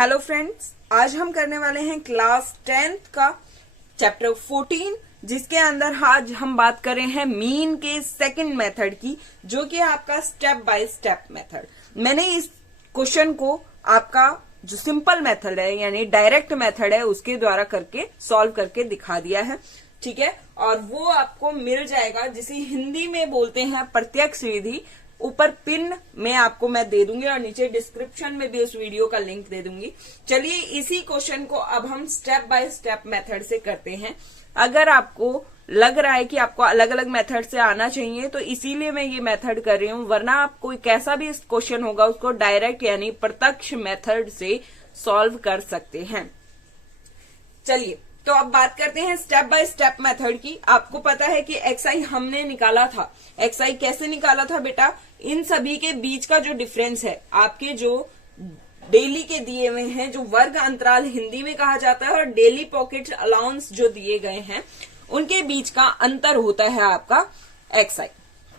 Hello friends, आज हम करने वाले हैं क्लास 10th का चैप्टर 14, जिसके अंदर आज हम बात कर रहे हैं मीन के सेकंड मेथड की, जो कि आपका स्टेप बाय स्टेप मेथड। मैंने इस क्वेश्चन को आपका जो सिंपल मेथड है यानी डायरेक्ट मेथड है उसके द्वारा करके सॉल्व करके दिखा दिया है, ठीक है। और वो आपको मिल जाएगा, जिसे हिंदी में बोलते हैं प्रत्यक्ष विधि। ऊपर पिन में आपको मैं दे दूंगी और नीचे डिस्क्रिप्शन में भी उस वीडियो का लिंक दे दूंगी। चलिए इसी क्वेश्चन को अब हम स्टेप बाय स्टेप मेथड से करते हैं। अगर आपको लग रहा है कि आपको अलग अलग मेथड से आना चाहिए तो इसीलिए मैं ये मेथड कर रही हूँ, वरना आप कोई कैसा भी क्वेश्चन होगा उसको डायरेक्ट यानी प्रत्यक्ष मेथड से सॉल्व कर सकते हैं। चलिए तो अब बात करते हैं स्टेप बाय स्टेप मेथड की। आपको पता है कि एक्सआई हमने निकाला था। एक्सआई कैसे निकाला था बेटा? इन सभी के बीच का जो डिफरेंस है, आपके जो डेली के दिए हुए हैं, जो वर्ग अंतराल हिंदी में कहा जाता है, और डेली पॉकेट अलाउंस जो दिए गए हैं, उनके बीच का अंतर होता है आपका एक्सआई,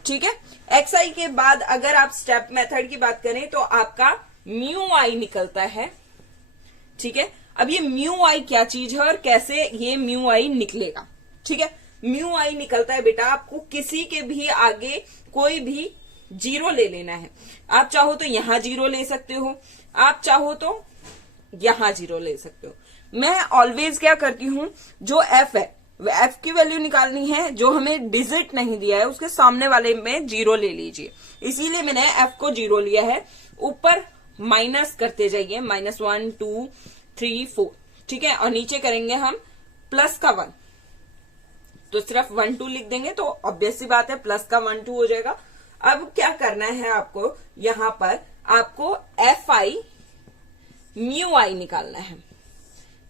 ठीक है। एक्सआई के बाद अगर आप स्टेप मेथड की बात करें तो आपका म्यू आई निकलता है, ठीक है। अब ये म्यू आई क्या चीज है और कैसे ये म्यू आई निकलेगा, ठीक है। म्यू आई निकलता है बेटा, आपको किसी के भी आगे कोई भी जीरो ले लेना है। आप चाहो तो यहां जीरो ले सकते हो, आप चाहो तो यहां जीरो ले सकते हो। मैं ऑलवेज क्या करती हूं, जो एफ है एफ की वैल्यू निकालनी है, जो हमें डिजिट नहीं दिया है उसके सामने वाले में जीरो ले लीजिए। इसीलिए मैंने एफ को जीरो लिया है। ऊपर माइनस करते जाइए, -1 2 3 4, ठीक है। और नीचे करेंगे हम प्लस का 1, तो सिर्फ 1 2 लिख देंगे तो ऑब्वियस सी बात है प्लस का 1 2 हो जाएगा। अब क्या करना है आपको, यहां पर आपको एफ आई म्यू आई निकालना है,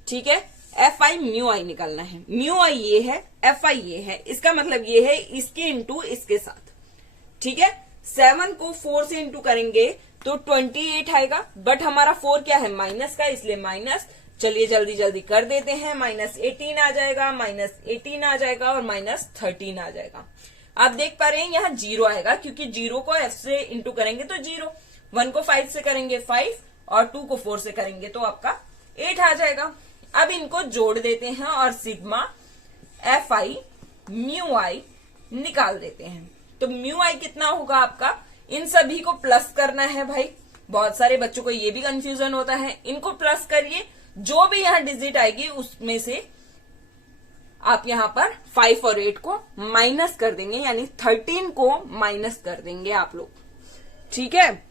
ठीक है। एफ आई म्यू आई निकालना है। म्यू आई ये है, एफ आई ये है, इसका मतलब ये है इसके इंटू इसके साथ, ठीक है। 7 को 4 से इंटू करेंगे तो 28 आएगा, बट हमारा 4 क्या है, माइनस का, इसलिए माइनस। चलिए जल्दी जल्दी कर देते हैं। -18 आ जाएगा, -18 आ जाएगा और -13 आ जाएगा। आप देख पा रहे हैं यहाँ जीरो आएगा, क्योंकि जीरो को एफ से इंटू करेंगे तो जीरो, 1 को 5 से करेंगे 5 और 2 को 4 से करेंगे तो आपका 8 आ जाएगा। अब इनको जोड़ देते हैं और सिग्मा एफ आई म्यू आई निकाल देते हैं। तो म्यू आई कितना होगा आपका? इन सभी को प्लस करना है भाई। बहुत सारे बच्चों को ये भी कंफ्यूजन होता है। इनको प्लस करिए, जो भी यहाँ डिजिट आएगी उसमें से आप यहाँ पर 5 और 8 को माइनस कर देंगे, यानी 13 को माइनस कर देंगे आप लोग, ठीक है।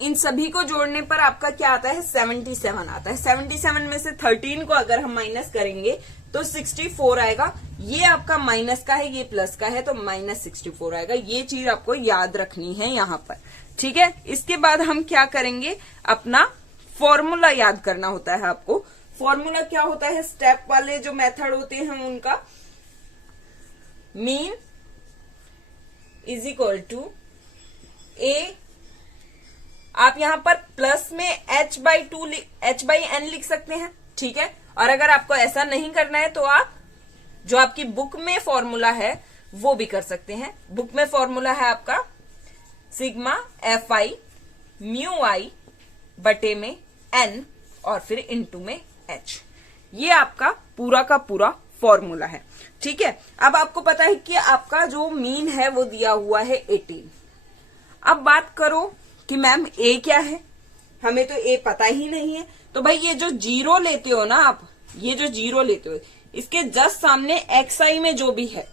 इन सभी को जोड़ने पर आपका क्या आता है, 77 आता है। 77 में से 13 को अगर हम माइनस करेंगे तो 64 आएगा। ये आपका माइनस का है, ये प्लस का है, तो -64 आएगा। ये चीज आपको याद रखनी है यहाँ पर, ठीक है। इसके बाद हम क्या करेंगे, अपना फॉर्मूला याद करना होता है आपको। फॉर्मूला क्या होता है, स्टेप वाले जो मेथड होते हैं उनका, मीन इज इक्वल टू ए, आप यहां पर प्लस में h/n लिख सकते हैं, ठीक है। और अगर आपको ऐसा नहीं करना है तो आप जो आपकी बुक में फॉर्मूला है वो भी कर सकते हैं। बुक में फॉर्मूला है आपका सिग्मा एफ आई म्यू आई बटे में n और फिर इनटू में h। ये आपका पूरा का पूरा फॉर्मूला है, ठीक है। अब आपको पता है कि आपका जो मीन है वो दिया हुआ है 18। अब बात करो कि मैम a क्या है, हमें तो a पता ही नहीं है। तो भाई ये जो जीरो लेते हो ना आप, ये जो जीरो लेते हो, इसके जस्ट सामने xi में जो भी है,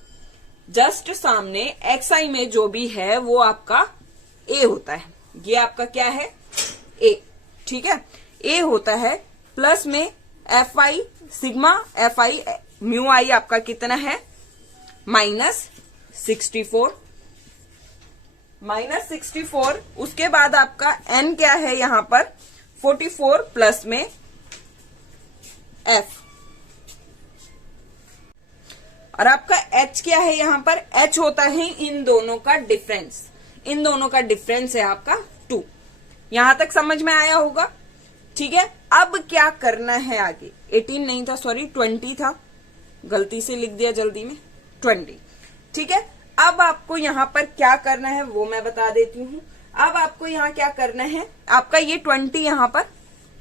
जस्ट सामने xi में जो भी है वो आपका a होता है। ये आपका क्या है, a, ठीक है। a होता है, प्लस में F I sigma F I mu I आपका कितना है, -64, -64। उसके बाद आपका n क्या है यहां पर 44 प्लस में f, और आपका h क्या है यहां पर, h होता है इन दोनों का डिफरेंस। इन दोनों का डिफरेंस है आपका 2। यहां तक समझ में आया होगा, ठीक है। अब क्या करना है आगे, 18 नहीं था, सॉरी 20 था, गलती से लिख दिया जल्दी में, 20, ठीक है। अब आपको यहां पर क्या करना है वो मैं बता देती हूँ। अब आपको यहाँ क्या करना है, आपका ये 20 यहाँ पर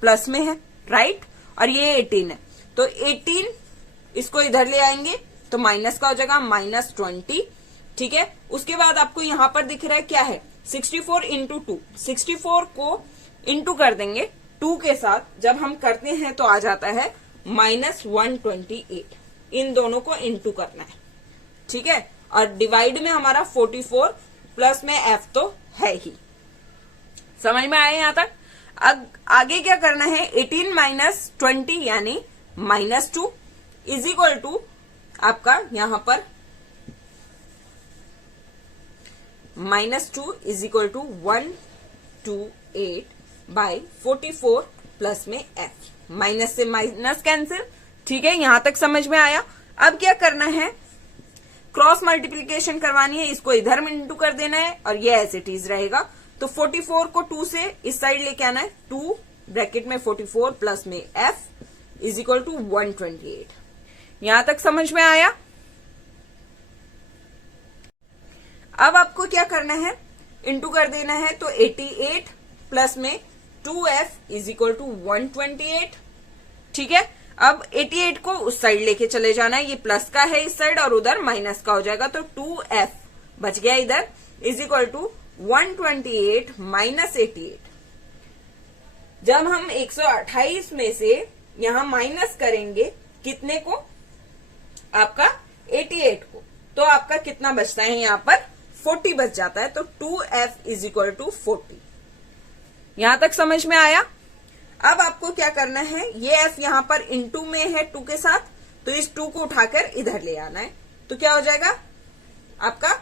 प्लस में है, राइट, और ये 18 है, तो 18 इसको इधर ले आएंगे तो माइनस का हो जाएगा -20, ठीक है। उसके बाद आपको यहाँ पर दिख रहा है क्या है, 64 इंटू 2, 64 को इंटू कर देंगे 2 के साथ, जब हम करते हैं तो आ जाता है -128, इन दोनों को इंटू करना है, ठीक है। और डिवाइड में हमारा 44 प्लस में f तो है ही। समझ में आया यहाँ तक? आगे क्या करना है, 18 माइनस 20 यानी -2 इज इक्वल टू आपका यहां पर -2 is equal to 128 by 44 plus में f, माइनस से माइनस कैंसिल, ठीक है। यहां तक समझ में आया। अब क्या करना है, क्रॉस मल्टीप्लीकेशन करवानी है, इसको इधर में इंटू कर देना है और ये एज इट इज रहेगा। तो 44 को 2 से इस साइड लेके आना है, 2 ब्रैकेट में 44 प्लस में f इज इक्वल टू 128। यहां तक समझ में आया। अब आपको क्या करना है, इंटू कर देना है, तो 88 प्लस में 2f इज इक्वल टू 128, ठीक है। अब 88 को उस साइड लेके चले जाना है, ये प्लस का है इस साइड और उधर माइनस का हो जाएगा, तो 2f बच गया इधर इज इक्वल टू 128 माइनस 88। जब हम 128 में से यहां माइनस करेंगे कितने को, आपका 88 को, तो आपका कितना बचता है, यहां पर 40 बच जाता है, तो 2f इज इक्वल टू 40। यहां तक समझ में आया। अब आपको क्या करना है, ये f यहां पर इंटू में है 2 के साथ, तो इस 2 को उठाकर इधर ले आना है, तो क्या हो जाएगा आपका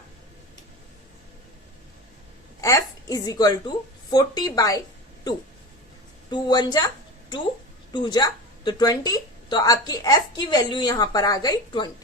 f is equal to 40 by 2, 2 1 जा 2, 2 जा तो 20, तो आपकी f की वैल्यू यहां पर आ गई 20।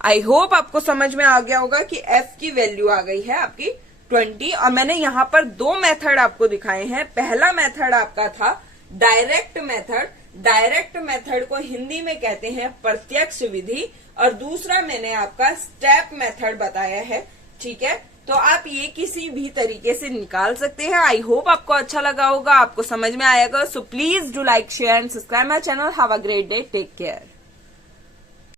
आई होप आपको समझ में आ गया होगा कि f की वैल्यू आ गई है आपकी 20। और मैंने यहाँ पर 2 मेथड आपको दिखाए हैं। पहला मेथड आपका था डायरेक्ट मेथड, डायरेक्ट मेथड को हिंदी में कहते हैं प्रत्यक्ष विधि, और दूसरा मैंने आपका स्टेप मेथड बताया है, ठीक है। तो आप ये किसी भी तरीके से निकाल सकते हैं। आई होप आपको अच्छा लगा होगा, आपको समझ में आएगा। So please do like, share and subscribe my channel. Have a great day, take care.